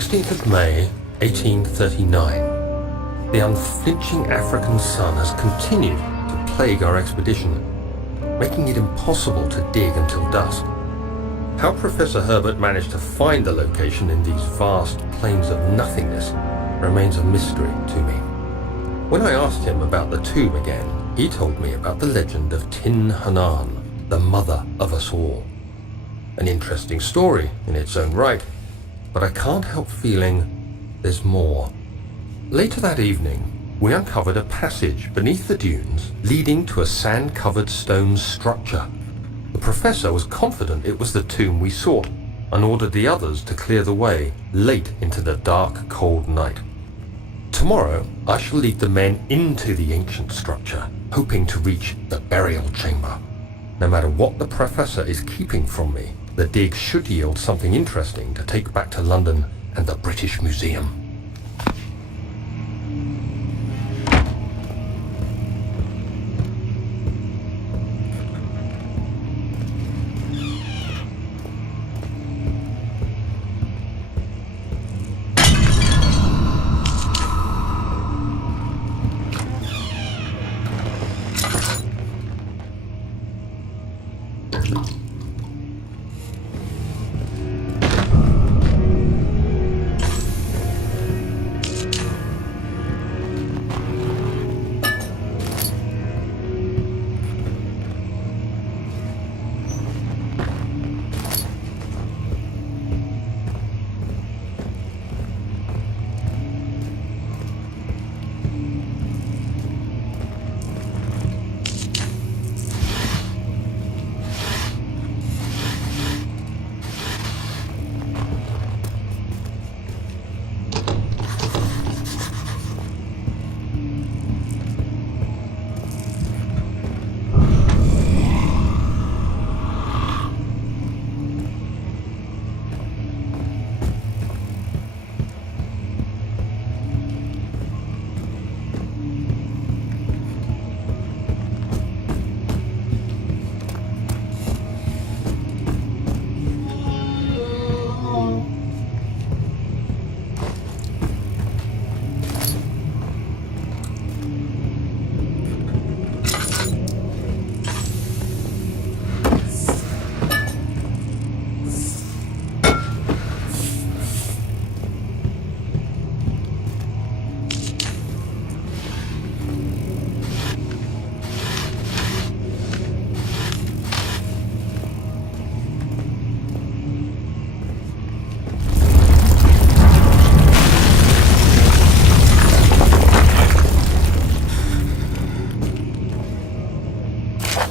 16th of May, 1839. The unflinching African sun has continued to plague our expedition, making it impossible to dig until dusk. How Professor Herbert managed to find the location in these vast plains of nothingness remains a mystery to me. When I asked him about the tomb again, he told me about the legend of Tin Hanan, the mother of us all. An interesting story in its own right, but I can't help feeling there's more. Later that evening, we uncovered a passage beneath the dunes leading to a sand-covered stone structure. The professor was confident it was the tomb we sought and ordered the others to clear the way late into the dark, cold night. Tomorrow, I shall lead the men into the ancient structure, hoping to reach the burial chamber. No matter what the professor is keeping from me, the dig should yield something interesting to take back to London and the British Museum.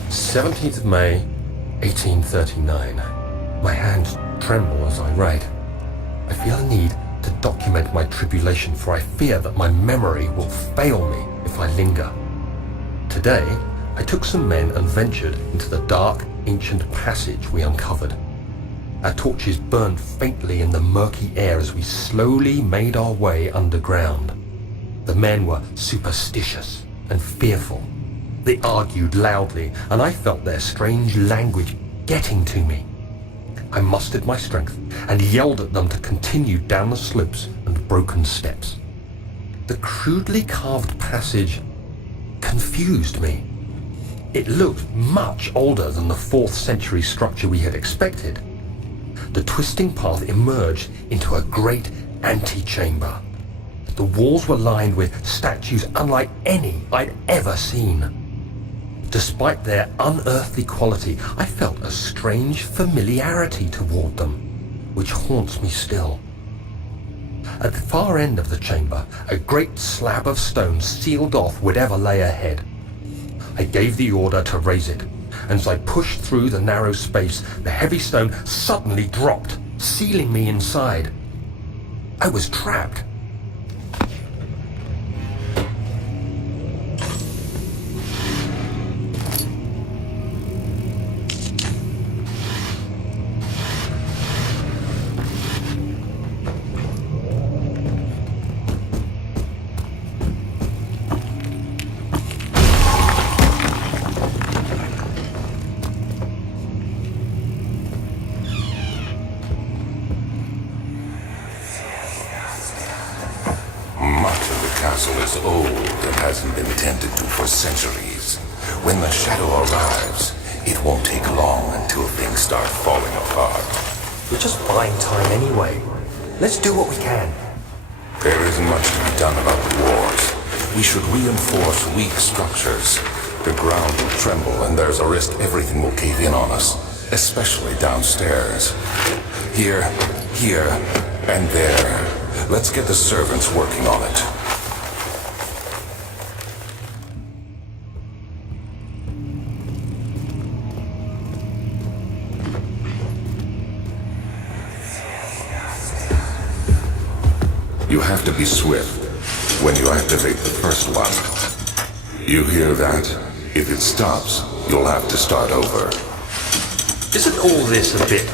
"17th of May, 1839. My hands tremble as I write. I feel a need to document my tribulation, for I fear that my memory will fail me if I linger. Today, I took some men and ventured into the dark, ancient passage we uncovered. Our torches burned faintly in the murky air as we slowly made our way underground. The men were superstitious and fearful. They argued loudly, and I felt their strange language getting to me. I mustered my strength and yelled at them to continue down the slopes and broken steps. The crudely carved passage confused me. It looked much older than the 4th century structure we had expected. The twisting path emerged into a great antechamber. The walls were lined with statues unlike any I'd ever seen. Despite their unearthly quality, I felt a strange familiarity toward them, which haunts me still. At the far end of the chamber, a great slab of stone sealed off whatever lay ahead. I gave the order to raise it, and as I pushed through the narrow space, the heavy stone suddenly dropped, sealing me inside. I was trapped. is old and hasn't been tended to for centuries. When the shadow arrives, it won't take long until things start falling apart. We're just buying time anyway. Let's do what we can. There isn't much to be done about the wars. We should reinforce weak structures. The ground will tremble and there's a risk everything will cave in on us, especially downstairs. Here, and there. Let's get the servants working on it. You have to be swift when you activate the first one. You hear that? If it stops, you'll have to start over. Isn't all this a bit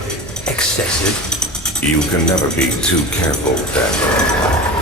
excessive? You can never be too careful, Daniel.